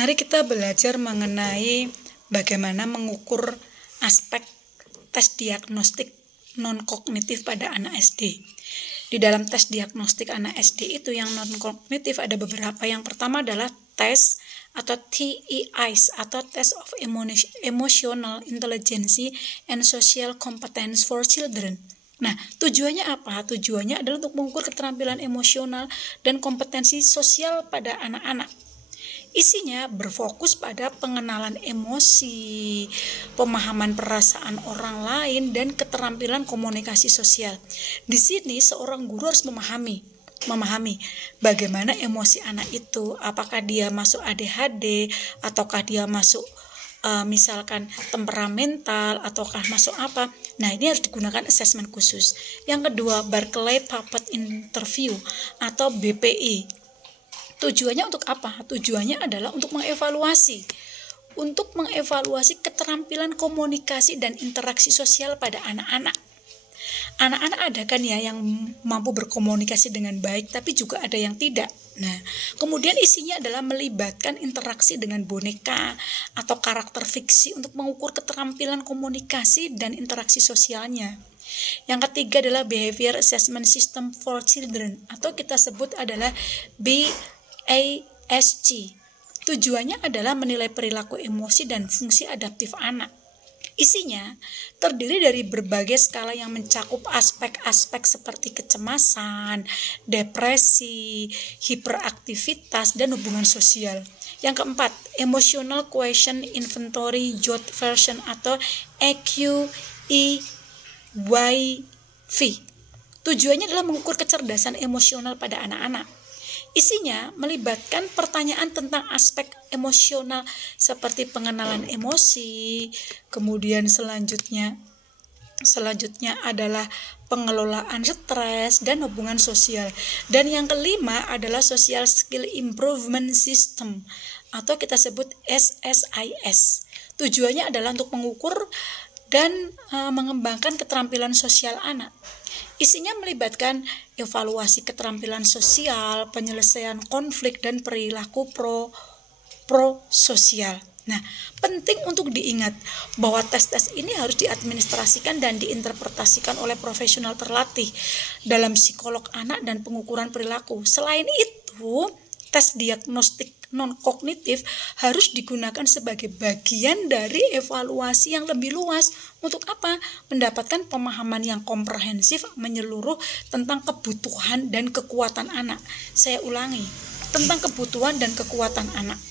Mari kita belajar mengenai bagaimana mengukur aspek tes diagnostik non-kognitif pada anak SD. Di dalam tes diagnostik anak SD itu yang non-kognitif ada beberapa. Yang pertama adalah tes atau TEIs atau Test of Emotional Intelligence and Social Competence for Children. Nah, tujuannya apa? Tujuannya adalah untuk mengukur keterampilan emosional dan kompetensi sosial pada anak-anak. Isinya berfokus pada pengenalan emosi, pemahaman perasaan orang lain, dan keterampilan komunikasi sosial. Di sini seorang guru harus memahami bagaimana emosi anak itu, apakah dia masuk ADHD, ataukah dia masuk misalkan temperamental, ataukah masuk apa. Nah, ini harus digunakan asesmen khusus. Yang kedua, Berkeley Puppet Interview atau BPI. Tujuannya untuk apa? Tujuannya adalah untuk mengevaluasi keterampilan komunikasi dan interaksi sosial pada anak-anak. Anak-anak ada kan ya yang mampu berkomunikasi dengan baik, tapi juga ada yang tidak. Nah, kemudian isinya adalah melibatkan interaksi dengan boneka atau karakter fiksi untuk mengukur keterampilan komunikasi dan interaksi sosialnya. Yang ketiga adalah Behavior Assessment System for Children atau kita sebut adalah BASC. Tujuannya adalah menilai perilaku emosi dan fungsi adaptif anak. Isinya terdiri dari berbagai skala yang mencakup aspek-aspek seperti kecemasan, depresi, hiperaktivitas, dan hubungan sosial. Yang keempat, Emotional Quotient Inventory Youth Version atau EQEYV. Tujuannya adalah mengukur kecerdasan emosional pada anak-anak. Isinya melibatkan pertanyaan tentang aspek emosional seperti pengenalan emosi, kemudian selanjutnya adalah pengelolaan stres dan hubungan sosial. Dan yang kelima adalah Social Skill Improvement System atau kita sebut SSIS. Tujuannya adalah untuk mengukur dan mengembangkan keterampilan sosial anak. Isinya melibatkan evaluasi keterampilan sosial, penyelesaian konflik, dan perilaku pro-sosial. Nah, penting untuk diingat bahwa tes-tes ini harus diadministrasikan dan diinterpretasikan oleh profesional terlatih dalam psikolog anak dan pengukuran perilaku. Selain itu, tes diagnostik non-kognitif harus digunakan sebagai bagian dari evaluasi yang lebih luas. Untuk apa? Mendapatkan pemahaman yang komprehensif menyeluruh tentang kebutuhan dan kekuatan anak. Saya ulangi, tentang kebutuhan dan kekuatan anak.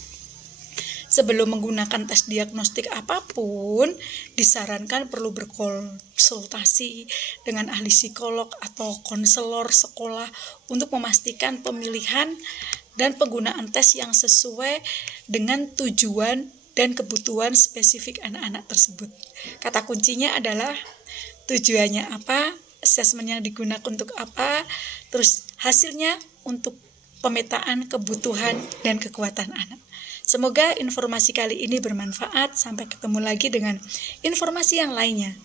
Sebelum menggunakan tes diagnostik apapun, disarankan perlu berkonsultasi dengan ahli psikolog atau konselor sekolah untuk memastikan pemilihan dan penggunaan tes yang sesuai dengan tujuan dan kebutuhan spesifik anak-anak tersebut. Kata kuncinya adalah tujuannya apa, asesmen yang digunakan untuk apa, terus hasilnya untuk pemetaan kebutuhan dan kekuatan anak. Semoga informasi kali ini bermanfaat. Sampai ketemu lagi dengan informasi yang lainnya.